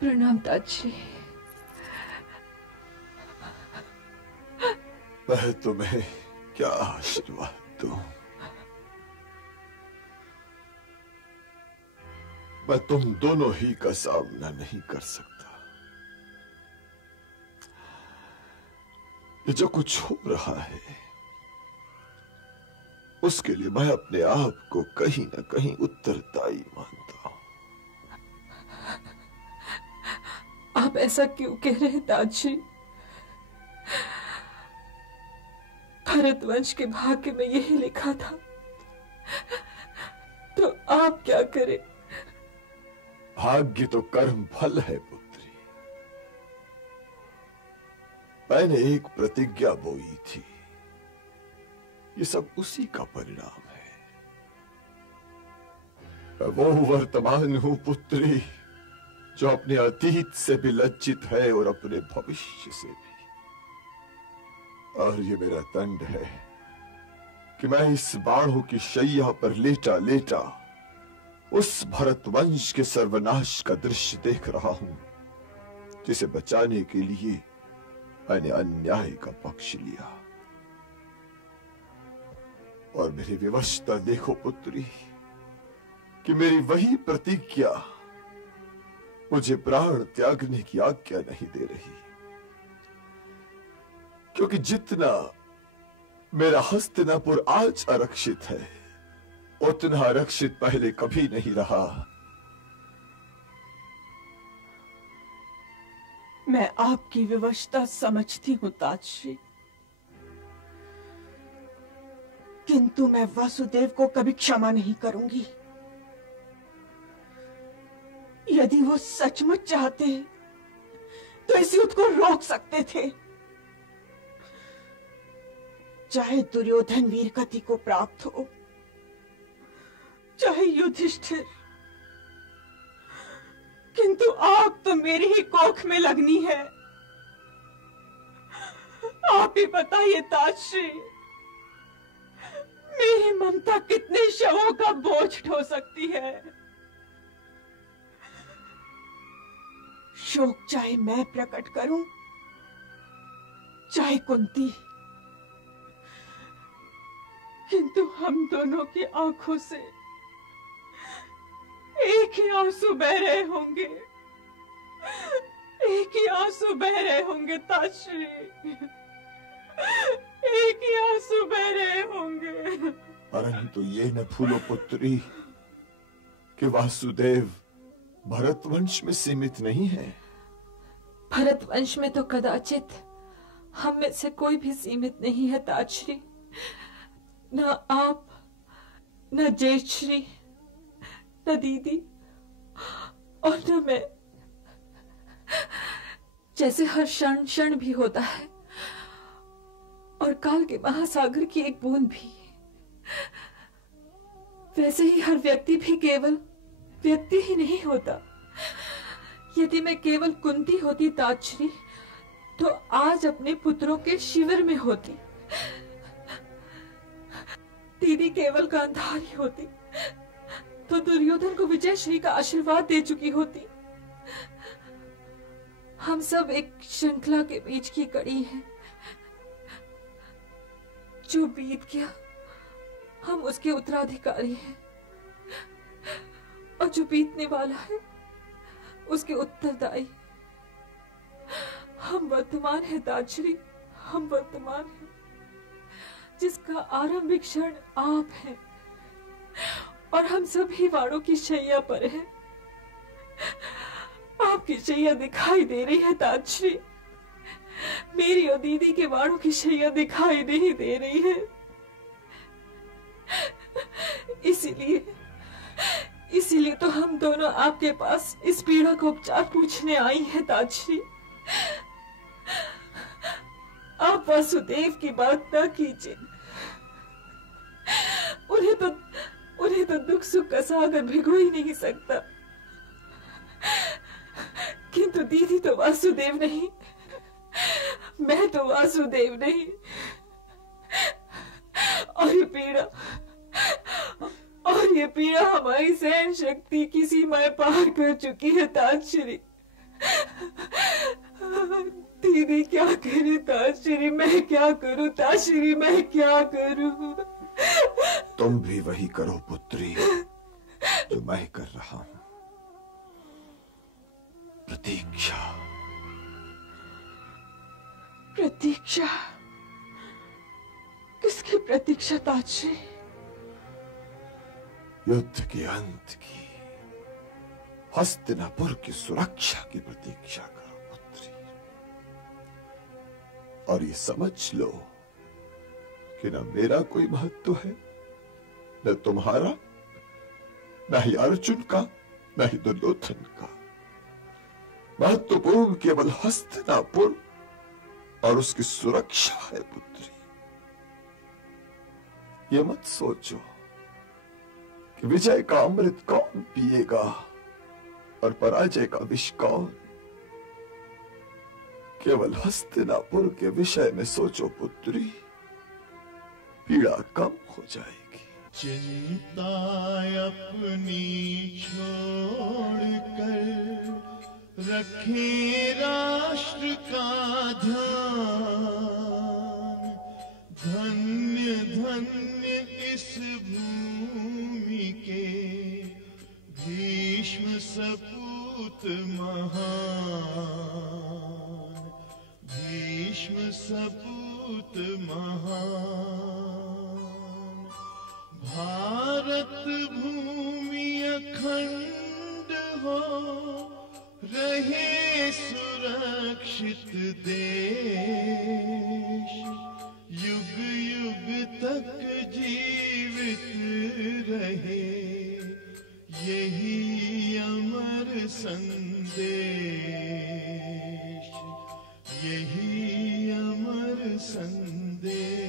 प्रणाम ताजी। मैं तुम्हें क्या आशीर्वाद दूं? मैं तुम दोनों ही का सामना नहीं कर सकता। ये जो कुछ हो रहा है उसके लिए मैं अपने आप को कहीं ना कहीं उत्तरदायी मानता हूं। आप ऐसा क्यों कह रहे हैं ताजी? भरतवंश के भाग्य में यही लिखा था, तो आप क्या करें? भाग्य तो कर्म फल है पुत्री। मैंने एक प्रतिज्ञा बोई थी, ये सब उसी का परिणाम है। मैं वो वर्तमान हूं पुत्री जो अपने अतीत से भी लज्जित है और अपने भविष्य से भी। और ये मेरा दंड है कि मैं इस बाणों की शैया पर लेटा लेटा उस भरतवंश के सर्वनाश का दृश्य देख रहा हूं, जिसे बचाने के लिए मैंने अन्याय का पक्ष लिया। और मेरी विवशता देखो पुत्री कि मेरी वही प्रतिज्ञा मुझे प्राण त्यागने की आज्ञा नहीं दे रही, क्योंकि जितना मेरा हस्तिनापुर आज आरक्षित है उतना आरक्षित पहले कभी नहीं रहा। मैं आपकी विवशता समझती हूं ताजश्री, किंतु मैं वासुदेव को कभी क्षमा नहीं करूंगी। यदि वो सचमुच चाहते तो इस युद्ध को रोक सकते थे। चाहे दुर्योधन वीर गति को प्राप्त हो, चाहे युधिष्ठिर, किंतु आग तो मेरी ही कोख में लगनी है। आप ही बताइए ताजश्री, मेरी ममता कितने शवों का बोझ ढो सकती है? शोक चाहे मैं प्रकट करूं, चाहे कुंती, किंतु हम दोनों की आंखों से एक ही आंसू बह रहे होंगे, एक ही आंसू बह रहे होंगे ताजश्री, एक ही आंसू बह रहे होंगे। परंतु ये न भूलो पुत्री कि वासुदेव भरतवंश में सीमित नहीं है। भरतवंश में तो कदाचित हम में से कोई भी सीमित नहीं है ताजश्री। न आप, न जयश्री, न दीदी और न मैं। जैसे हर क्षण क्षण भी होता है और काल के महासागर की एक बूंद भी, वैसे ही हर व्यक्ति भी केवल व्यक्ति ही नहीं होता। यदि मैं केवल कुंती होती ताजश्री, तो आज अपने पुत्रों के शिविर में होती। दीदी केवल गांधारी होती तो दुर्योधन को विजयश्री का आशीर्वाद दे चुकी होती। हम सब एक श्रृंखला के बीच की कड़ी हैं। जो बीत गया हम उसके उत्तराधिकारी हैं, और जो बीतने वाला है उसके उत्तरदायी। हम वर्तमान है ताजश्री, हम वर्तमान है जिसका आरंभिक क्षण आप हैं, और हम सभी वाणों की शैया पर हैं। आपकी शैया दिखाई दे रही है ताजश्री, मेरी और दीदी के वाणों की शैया दिखाई नहीं दे रही है। इसीलिए तो हम दोनों आपके पास इस पीड़ा का उपचार पूछने आई हैं ताजश्री। आप वासुदेव की बात ना कीजिए, उन्हें तो दुख सुख का सागर भिगो ही नहीं सकता। किंतु दीदी तो वासुदेव नहीं मैं तो वासुदेव नहीं, और ये पीड़ा हमारी सहन शक्ति की सीमाएं पार कर चुकी है ताजश्री। दीदी क्या करे ताजश्री, मैं क्या करूं ताजश्री, मैं क्या करूं? तुम भी वही करो पुत्री जो मैं कर रहा हूं, प्रतीक्षा। प्रतीक्षा? किसकी प्रतीक्षा ताजश्री? युद्ध के अंत की, हस्तिनापुर की सुरक्षा की प्रतीक्षा करो पुत्री। और ये समझ लो कि न मेरा कोई महत्व है, न तुम्हारा, न ही अर्जुन का, न ही दुर्योधन का। महत्वपूर्ण केवल हस्तिनापुर और उसकी सुरक्षा है पुत्री। ये मत सोचो कि विजय का अमृत कौन पिएगा और पराजय का विष कौन। केवल हस्तिनापुर के विषय में सोचो पुत्री, पीड़ा कम हो जाएगी। चिंता अपनी छोड़कर रखे राष्ट्र का ध्यान। धन्य धन्य इस भूमि के भीष्म सपूत महान। भीष्म सपूत महान। भारत भूमि अखंड हो, रहे सुरक्षित देश। युग युग तक जीवित रहे यही अमर संदेश। यही अमर संदेश।